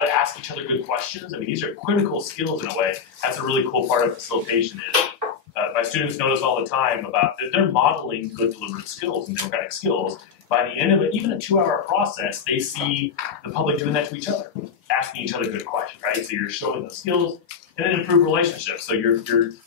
to ask each other good questions. I mean, these are critical skills in a way. That's a really cool part of facilitation is my students notice all the time about that they're modeling good deliberative skills and democratic skills. By the end of it, even a 2-hour process, they see the public doing that to each other, asking each other good questions, right? So you're showing the skills and then improve relationships. So you're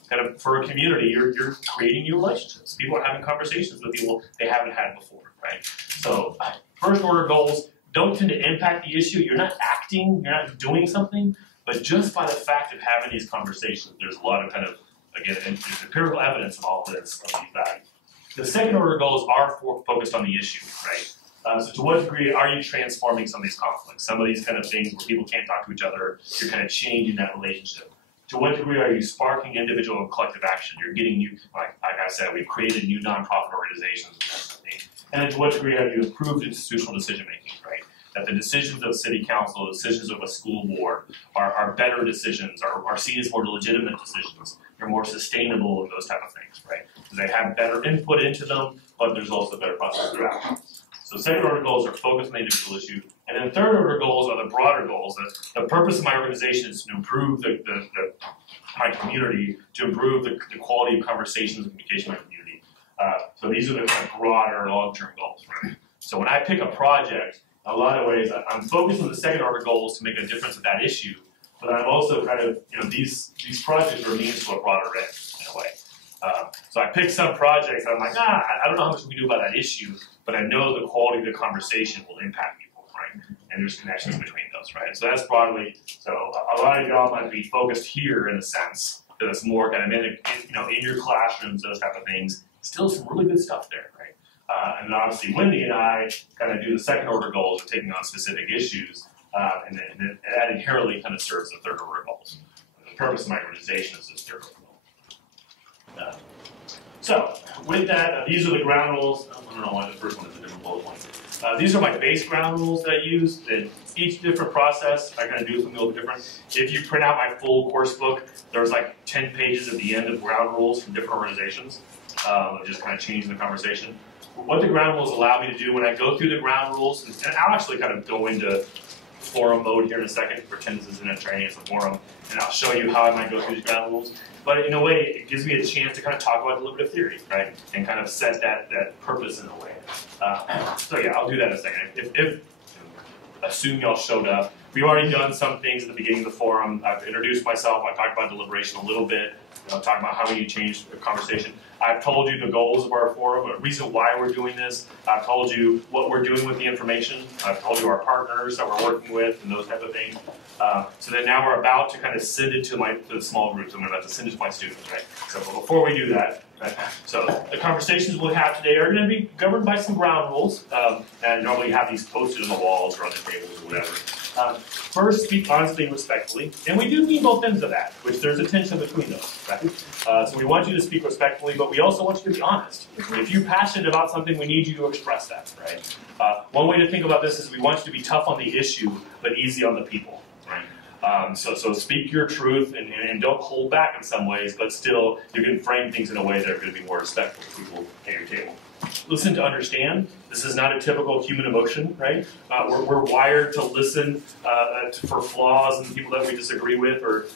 kind of, for a community, you're creating new relationships. People are having conversations with people they haven't had before, right? So first order goals don't tend to impact the issue. You're not acting, you're not doing something, but just by the fact of having these conversations, there's a lot of kind of, again, empirical evidence of all this, of these values. The second order goals are focused on the issue, right? So to what degree are you transforming some of these conflicts? Some of these kind of things where people can't talk to each other, you're kind of changing that relationship. To what degree are you sparking individual and collective action? You're getting new, like I said, we've created new nonprofit organizations and that sort of thing. And then to what degree have you improved institutional decision making, right? That the decisions of city council, the decisions of a school board are better decisions, are seen as more legitimate decisions. They're more sustainable and those type of things, right? Because they have better input into them, but there's also better process throughout. So second order goals are focused on the individual issue. And then third order goals are the broader goals. The purpose of my organization is to improve my community, to improve the quality of conversations and communication in my community. So these are the kind of broader long-term goals, right? So when I pick a project, in a lot of ways, I'm focused on the second order goals to make a difference with that issue. But I'm also kind of, these projects are means to a broader end, in a way. So I pick some projects, and I'm like, I don't know how much we can do about that issue, but I know the quality of the conversation will impact people, right? And there's connections between those, right? So that's broadly, so a lot of y'all might be focused here in a sense, that it's more kind of in your classrooms, those type of things. Still some really good stuff there, right? And then obviously Wendy and I kind of do the second order goals of taking on specific issues, and then that inherently kind of serves the third order goals. The purpose of my organization is this third order goal. So with that, these are the ground rules. I don't know why the first one is a different bullet point. These are my base ground rules that I use. And each different process, I kind of do something a little bit different. If you print out my full course book, there's like 10 pages at the end of ground rules from different organizations. Just kind of changing the conversation. What the ground rules allow me to do when I go through the ground rules, and I'll actually kind of go into forum mode here in a second, pretend this isn't a training, it's a forum, and I'll show you how I might go through these ground rules. But in a way, it gives me a chance to kind of talk about deliberative theory, right? And kind of set that purpose in a way. So yeah, I'll do that in a second. If assume y'all showed up. We've already done some things at the beginning of the forum. I've introduced myself. I talked about deliberation a little bit. Talking about how we change the conversation. I've told you the goals of our forum, the reason why we're doing this. I've told you what we're doing with the information. I've told you our partners that we're working with and those type of things. So then now we're about to kind of send it to the small groups. I'm about to send it to my students, right? So before we do that, right? So the conversations we'll have today are going to be governed by some ground rules. And normally you have these posted on the walls or on the tables or whatever. First, speak honestly and respectfully, and we do mean both ends of that, which there's a tension between those, right? So we want you to speak respectfully, but we also want you to be honest. If you're passionate about something, we need you to express that, right? One way to think about this is we want you to be tough on the issue, but easy on the people, right? So speak your truth and don't hold back in some ways, but still you can frame things in a way that are going to be more respectful to people at your table. Listen to understand. This is not a typical human emotion, right? We're wired to listen for flaws and people that we disagree with. Or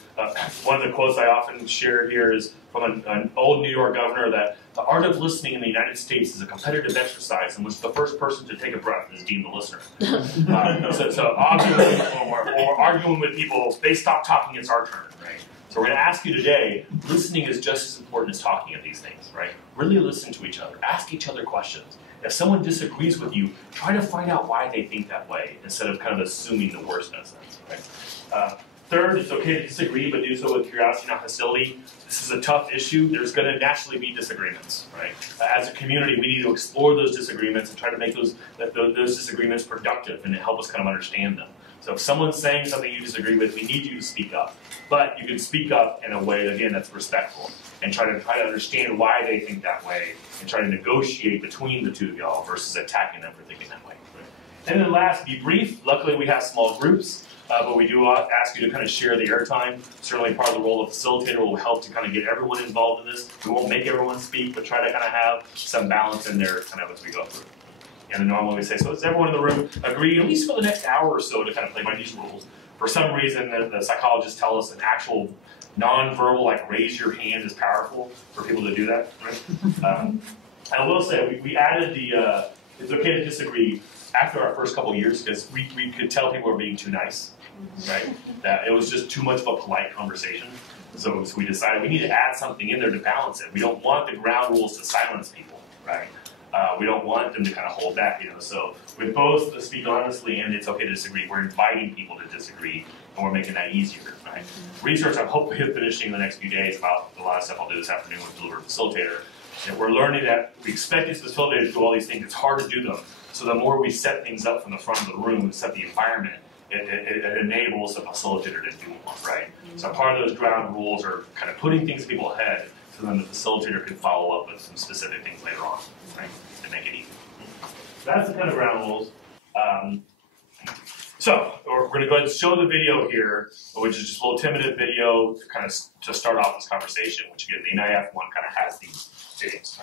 one of the quotes I often share here is from an old New York governor that the art of listening in the United States is a competitive exercise in which the first person to take a breath is deemed the listener. So arguing or arguing with people, they stop talking, it's our turn, right? So we're going to ask you today, listening is just as important as talking at these things, right? Really listen to each other. Ask each other questions. If someone disagrees with you, try to find out why they think that way instead of kind of assuming the worst in a sense, right? Third, it's okay to disagree, but do so with curiosity, not hostility. This is a tough issue. There's going to naturally be disagreements, right? As a community, we need to explore those disagreements and try to make those disagreements productive and to help us kind of understand them. So if someone's saying something you disagree with, we need you to speak up. But you can speak up in a way, again, that's respectful and try to understand why they think that way and try to negotiate between the two of y'all versus attacking them for thinking that way. And then last, be brief. Luckily, we have small groups, but we do ask you to kind of share the airtime. Certainly part of the role of facilitator will help to kind of get everyone involved in this. We won't make everyone speak, but try to kind of have some balance in there kind of as we go through. And then normally we say, so does everyone in the room agree, at least for the next hour or so, to kind of play by these rules? For some reason, the psychologists tell us an actual non-verbal, like raise your hand, is powerful for people to do that. Right? I will say, we added the it's okay to disagree after our first couple of years, because we could tell people were being too nice, right? That it was just too much of a polite conversation. So we decided we need to add something in there to balance it. We don't want the ground rules to silence people, right? We don't want them to kind of hold back, you know. So with both the speak honestly and it's okay to disagree, we're inviting people to disagree, and we're making that easier, right? Research I'm hopefully finishing in the next few days about a lot of stuff I'll do this afternoon with Deliberate Facilitator. And we're learning that we expect these facilitators to do all these things. It's hard to do them. So the more we set things up from the front of the room and set the environment, it enables the facilitator to do more, right? So part of those ground rules are kind of putting things in people's head, so then the facilitator can follow up with some specific things later on, right? To make it easy. So that's the kind of ground rules. So we're going to go ahead and show the video here, which is just a little 10-minute video to kind of to start off this conversation, which again, the NIF one kind of has these videos.